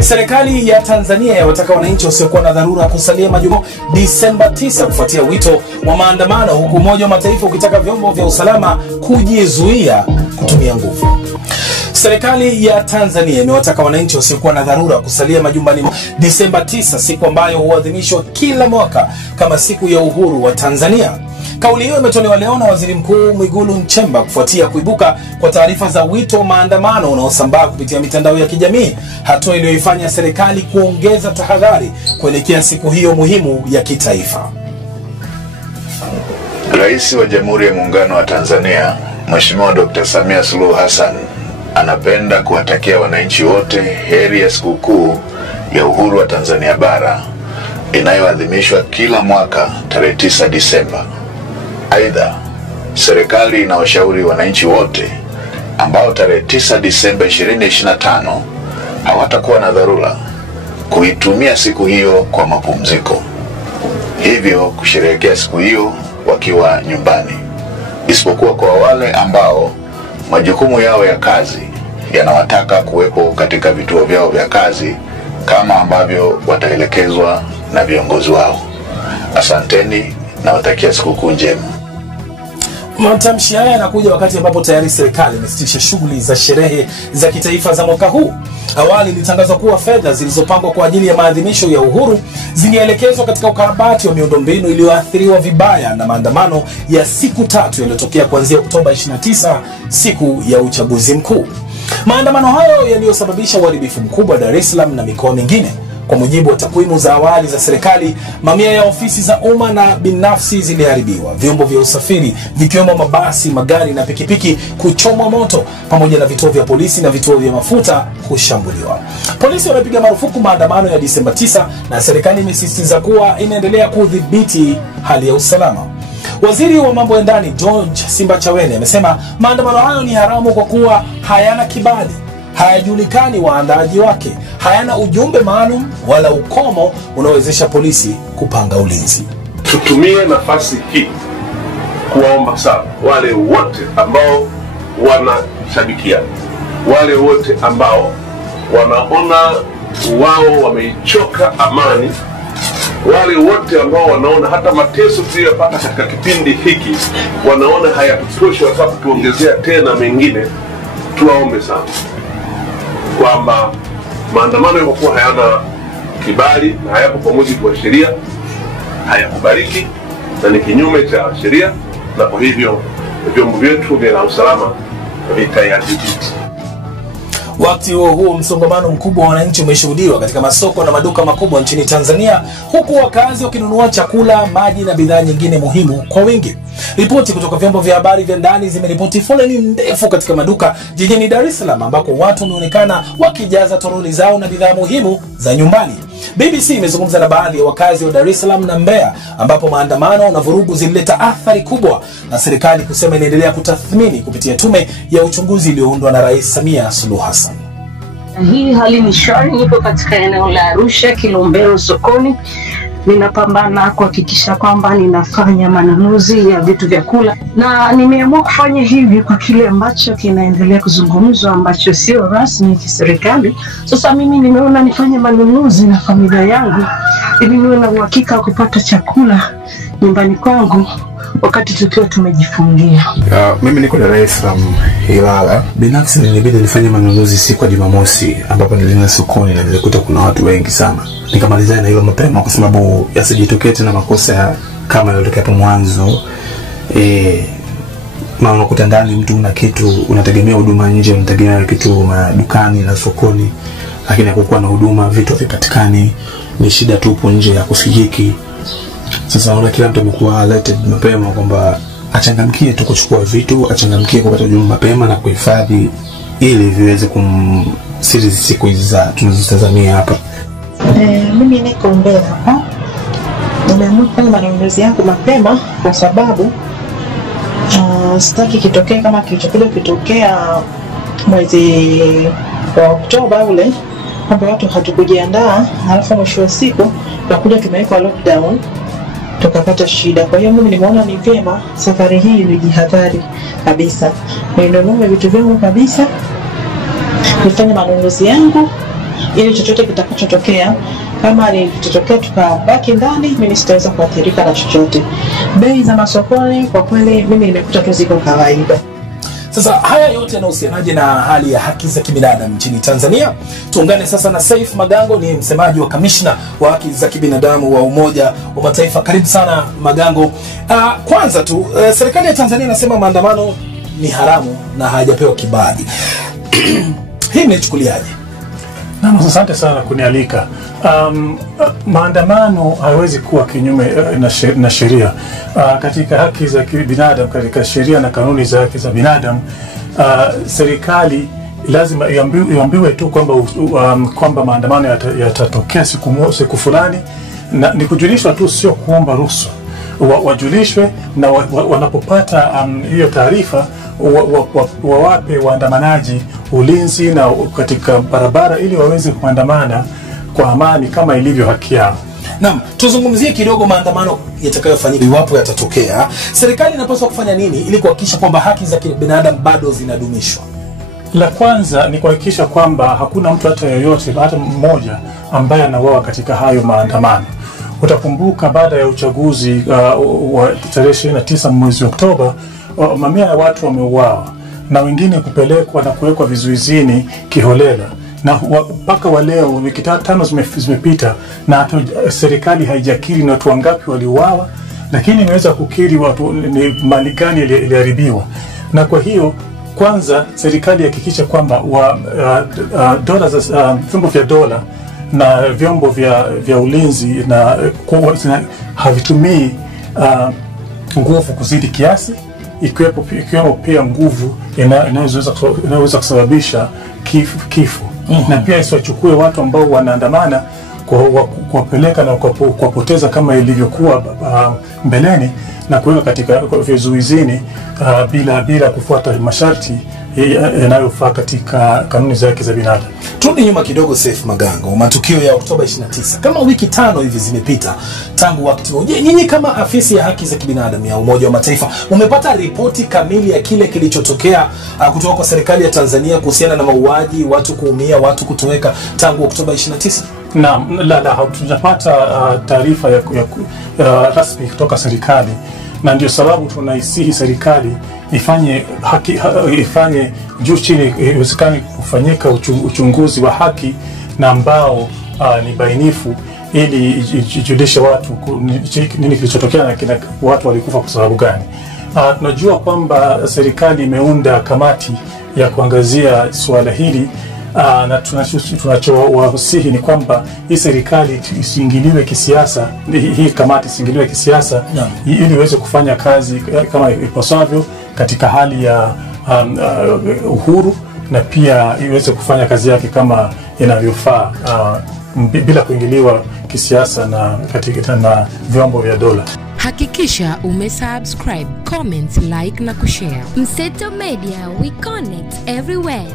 Serikali ya Tanzania yawataka wananchi wasiokuwa na dharura kusalia majumbani Disemba 9 kufuatia wito wa maandamano, huku Umoja wa Mataifa ukitaka vyombo vya usalama kujizuia kutumia nguvu. Serikali ya Tanzania imewataka wananchi wasiokuwa na dharura kusalia majumbani Disemba 9, siku ambayo huadhimishwa kila mwaka kama siku ya uhuru wa Tanzania. Kauli hiyo imetolewa leo na Waziri Mkuu Mwigulu Nchemba kufuatia kuibuka kwa taarifa za wito wa maandamano unaosambaa kupitia mitandao ya kijamii, hatua iliyoifanya serikali kuongeza tahadhari kuelekea siku hiyo muhimu ya kitaifa. Rais wa Jamhuri ya Muungano wa Tanzania, Mheshimiwa Dr. Samia Suluhu Hassan, anapenda kuwatakia wananchi wote heri ya sikukuu ya uhuru wa Tanzania bara inayoadhimishwa kila mwaka tarehe 9 Disemba. Aidha, serikali inawashauri wananchi wote ambao tarehe 9 Disemba 2025 hawatakuwa na dharura kuitumia siku hiyo kwa mapumziko, hivyo kusherehekea siku hiyo wakiwa nyumbani, isipokuwa kwa wale ambao majukumu yao ya kazi yanawataka kuwepo katika vituo vyao vya kazi kama ambavyo wataelekezwa na viongozi wao. Asanteni na watakia sikukuu njema. Matamshi haya yanakuja wakati ambapo tayari serikali imesitisha shughuli za sherehe za kitaifa za mwaka huu. Awali ilitangazwa kuwa fedha zilizopangwa kwa ajili ya maadhimisho ya uhuru zingeelekezwa katika ukarabati wa miundombinu iliyoathiriwa vibaya na maandamano ya siku 3 yaliyotokea kuanzia Oktoba 29, siku ya uchaguzi mkuu. Maandamano hayo yaliyosababisha uharibifu mkubwa Dar es Salaam na mikoa mingine. Kwa mujibu wa takwimu za awali za serikali, mamia ya ofisi za umma na binafsi ziliharibiwa, vyombo vya usafiri vikiwemo mabasi, magari na pikipiki kuchomwa moto, pamoja na vituo vya polisi na vituo vya mafuta kushambuliwa. Polisi wamepiga marufuku maandamano ya Disemba 9 na serikali imesisitiza kuwa inaendelea kudhibiti hali ya usalama. Waziri wa mambo ya ndani George Simbachawene amesema maandamano hayo ni haramu kwa kuwa hayana kibali, hayajulikani waandaaji wake, hayana ujumbe maalum wala ukomo unaowezesha polisi kupanga ulinzi. Tutumie nafasi hii kuwaomba sana wale wote ambao wanashabikia, wale wote ambao wanaona wao wameichoka amani, wale wote ambao wanaona hata mateso tuliyopata katika kipindi hiki wanaona hayatoshi, wataka tuongezea tena mengine, tuwaombe sana kwamba maandamano yanapokuwa hayana kibali na hayapo kwa mujibu wa sheria hayakubaliki na ni kinyume cha sheria, na kwa hivyo vyombo vyetu vya usalama vitayadhibiti. Wakati huo msongamano mkubwa wa wananchi umeshuhudiwa katika masoko na maduka makubwa nchini Tanzania, huku wakazi wakinunua chakula, maji na bidhaa nyingine muhimu kwa wingi. Ripoti kutoka vyombo vya habari vya ndani zimeripoti foleni ndefu katika maduka jijini Dar es Salaam, ambako watu wameonekana wakijaza toroli zao na bidhaa muhimu za nyumbani. BBC imezungumza na baadhi ya wakazi wa Dar es Salaam na Mbeya, ambapo maandamano na vurugu zilileta athari kubwa, na serikali kusema inaendelea kutathmini kupitia tume ya uchunguzi iliyoundwa na Rais Samia Suluhu Hassan. Hii hali ni shwari. Nipo katika eneo la Arusha Kilombero sokoni. Ninapambana kuhakikisha kwamba ninafanya manunuzi ya vitu vya kula, na nimeamua kufanya hivi kwa kile ambacho kinaendelea kuzungumzwa ambacho sio rasmi kiserikali. Sasa mimi nimeona nifanye manunuzi na familia yangu ili niwe na uhakika wa kupata chakula nyumbani kwangu wakati tukiwa tumejifungia. Mimi niko Dar es Salaam Ilala. Binafsi nilibidi nifanye manunuzi siku ya Jumamosi, ambapo nilienda sokoni na nilikuta kuna watu wengi sana. Nikamalizana na hilo mapema kwa sababu yasijitokee tena makosa kama yaliyotokea hapo mwanzo. Maana unakuta ndani mtu una kitu, unategemea huduma nje, unategemea kitu madukani na sokoni, lakini hakukuwa na huduma, vitu vipatikani, ni shida tupo nje ya kufikiki. Sasa naona kila mtu amekuwa alerted mapema kwamba achangamkie tu kuchukua vitu, achangamkie kupata huduma mapema na kuhifadhi ili viweze kumsiri siku hizi za tunazotazamia hapa. Mimi niko Mbeya hapa. Nimeamua kufanya manunuzi yangu mapema kwa sababu sitaki kitokee kama kilichokuja kitokea mwezi wa Oktoba ule, kwamba watu hatukujiandaa halafu mwisho wa siku tunakuja tumewekwa lockdown tukapata shida. Kwa hiyo mimi nimeona ni vyema safari hii nijihadhari kabisa, ninunue vitu vyangu kabisa, nifanye manunuzi yangu, ili chochote kitakachotokea, kama ni kitotokea tukabaki ndani, mimi sitaweza kuathirika na chochote. Bei za masokoni kwa kweli mimi nimekuta tu ziko kawaida. Sasa haya yote yanahusianaje na hali ya haki za kibinadamu nchini Tanzania? Tuungane sasa na Saif Magango, ni msemaji wa kamishna wa haki za kibinadamu wa Umoja wa Mataifa. Karibu sana Magango. Kwanza tu serikali ya Tanzania inasema maandamano ni haramu na hajapewa kibali. Hii mnachukuliaje? Asante sana kunialika. Maandamano haiwezi kuwa kinyume na sheria. Katika haki za kibinadamu, katika sheria na kanuni za haki za binadamu, serikali lazima iambiwe tu kwamba maandamano yatatokea siku fulani, na ni kujulishwa tu, sio kuomba ruhusa. Wajulishwe, na wanapopata hiyo taarifa wawape waandamanaji ulinzi na katika barabara, ili waweze kuandamana kwa amani kama ilivyo haki yao. Naam, tuzungumzie kidogo maandamano yatakayofanyika iwapo yatatokea. Serikali inapaswa kufanya nini ili kuhakikisha kwamba haki za kibinadamu bado zinadumishwa? La kwanza ni kuhakikisha kwamba hakuna mtu hata mmoja ambaye anauawa katika hayo maandamano. Utakumbuka baada ya uchaguzi wa tarehe 29 mwezi Oktoba, mamia ya watu wameuawa na wengine kupelekwa na kuwekwa vizuizini kiholela, na mpaka wa leo wiki 5 zimepita na serikali haijakiri ni watu wangapi waliuawa, lakini imeweza kukiri watu ni mali gani iliharibiwa. Na kwa hiyo kwanza serikali hakikisha kwamba vyombo vya dola na vyombo vya ulinzi na havitumii nguvu kuzidi kiasi, ikiwemo pia nguvu inayoweza kusababisha kifo. Na pia isiwachukue watu ambao wanaandamana kuwapeleka na kuwapoteza kama ilivyokuwa mbeleni, na kuweka katika vizuizini bila kufuata masharti yanayofaa katika kanuni za haki za binadamu. Turudi nyuma kidogo, Saif Magango. Matukio ya Oktoba 29, kama wiki 5 hivi zimepita tangu wakati huo. Je, nyinyi kama afisi ya haki za kibinadamu ya Umoja wa Mataifa umepata ripoti kamili ya kile kilichotokea kutoka kwa serikali ya Tanzania kuhusiana na mauaji, watu kuumia, watu kutoweka tangu Oktoba 29? Naam, hatujapata taarifa ya rasmi kutoka serikali, na ndio sababu tunaisihi serikali ifanye juu chini iwezekane kufanyika uchunguzi wa haki na ambao ni bainifu, ili ijulishe watu nini kilichotokea na watu walikufa kwa sababu gani. Tunajua kwamba serikali imeunda kamati ya kuangazia suala hili, na tunachowasihi ni kwamba hii serikali isiingiliwe kisiasa, hii kamati isiingiliwe kisiasa, ili iweze kufanya kazi kama ipasavyo katika hali ya uhuru, na pia iweze kufanya kazi yake kama inavyofaa, bila kuingiliwa kisiasa na vyombo vya dola. Hakikisha umesubscribe, comment, like na kushare. Mseto Media, we connect everywhere.